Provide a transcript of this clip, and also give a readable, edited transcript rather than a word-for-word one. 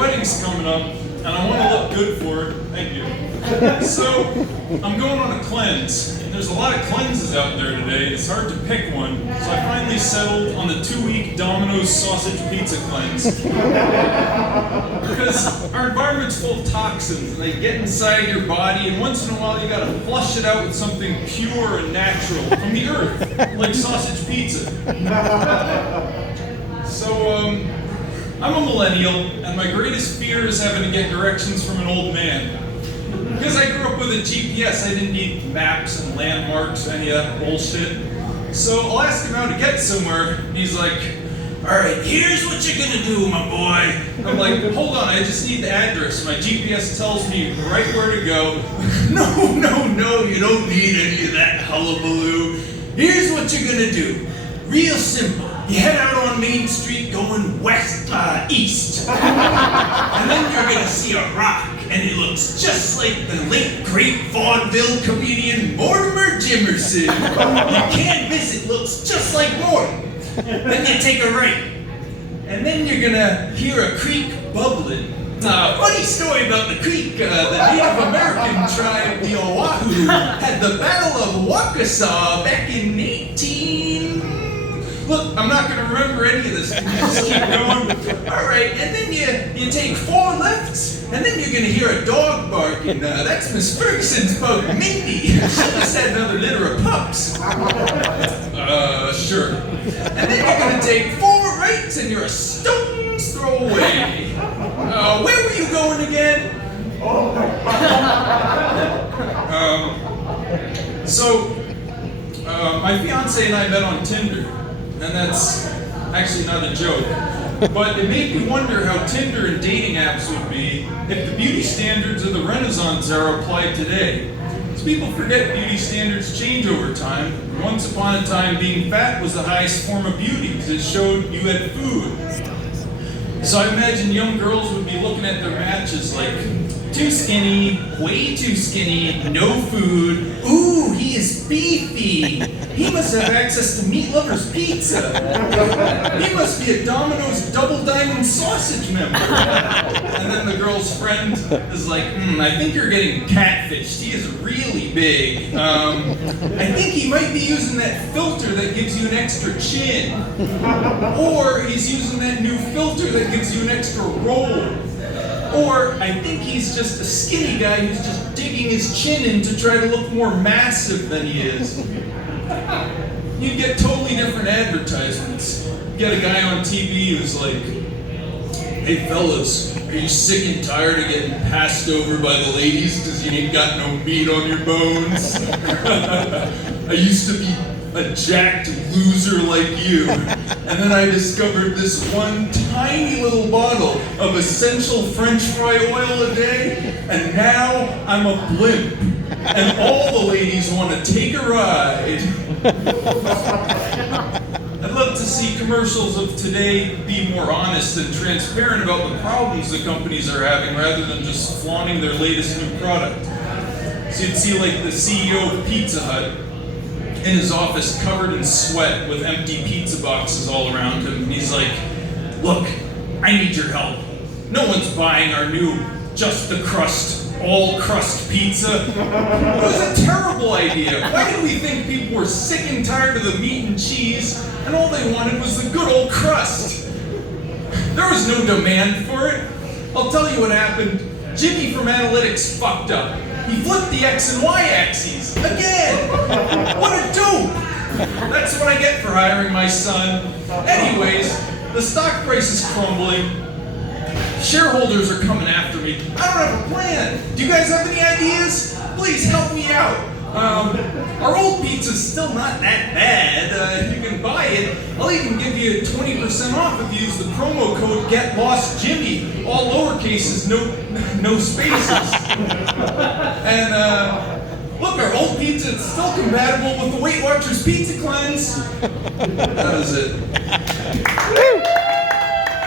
wedding's coming up, and I want to look good for it. Thank you. So, I'm going on a cleanse, and there's a lot of cleanses out there today. It's hard to pick one, so I finally settled on the 2-week Domino's sausage pizza cleanse. Because our environment's full of toxins, and they get inside your body, and once in a while you gotta flush it out with something pure and natural from the earth, like sausage pizza. So, I'm a millennial, and my greatest fear is having to get directions from an old man. Because I grew up with a GPS, I didn't need maps and landmarks, any of that bullshit. So I'll ask him how to get somewhere, and he's like, "Alright, here's what you're gonna do, my boy." I'm like, "Hold on, I just need the address. My GPS tells me right where to go." No, you don't need any of that hullabaloo. Here's what you're gonna do. Real simple. You head out on Main Street going east. And then you're gonna see a rock, and it looks just like the late great vaudeville comedian Mortimer Jimerson. You can't miss it, looks just like Mortimer. Then you take a right, and then you're gonna hear a creek bubbling. Funny story about the creek. The Native American tribe, the Oahu, had the Battle of Waukesha back in 18... Look, I'm not going to remember any of this. Just keep going. All right, and then you take 4 lefts, and then you're going to hear a dog barking. That's Miss Ferguson's pug, Mindy. She just had another litter of pups. Sure. And then you're going to take 4 rights, and you're a stone's throw away. Where were you going again? My fiance and I met on Tinder. And that's actually not a joke. But it made me wonder how Tinder and dating apps would be if the beauty standards of the Renaissance era applied today. Because people forget beauty standards change over time. Once upon a time, being fat was the highest form of beauty because it showed you had food. So I imagine young girls would be looking at their matches like, too skinny, way too skinny, no food. Ooh, he is beefy. He must have access to Meat Lover's Pizza. He must be a Domino's Double Diamond Sausage member. And then the girl's friend is like, I think you're getting catfished. He is really big. I think he might be using that filter that gives you an extra chin. Or he's using that new filter that gives you an extra roll. Or I think he's just a skinny guy who's just digging his chin in to try to look more massive than he is. You get totally different advertisements. You get a guy on TV who's like, "Hey fellas, are you sick and tired of getting passed over by the ladies because you ain't got no meat on your bones? I used to be a jacked loser like you, and then I discovered this one tiny little bottle of essential French fry oil a day, and now I'm a blimp, and all the ladies want to take a ride." I'd love to see commercials of today be more honest and transparent about the problems the companies are having rather than just flaunting their latest new product. So you'd see like the CEO of Pizza Hut in his office covered in sweat with empty pizza boxes all around him. And he's like, "Look, I need your help. No one's buying our new Just the Crust, all crust pizza." It was a terrible idea. Why did we think people were sick and tired of the meat and cheese and all they wanted was the good old crust? There was no demand for it. I'll tell you what happened. Jimmy from Analytics fucked up. He flipped the X and Y axes. Again! What a dope! That's what I get for hiring my son. Anyways, the stock price is crumbling. Shareholders are coming after me. I don't have a plan. Do you guys have any ideas? Please help me out. Our old pizza's still not that bad. If you can buy it, I'll even give you 20% off if you use the promo code GetLostJimmy. All lowercases, no spaces. And look, our old pizza is still compatible with the Weight Watchers Pizza Cleanse. That is it.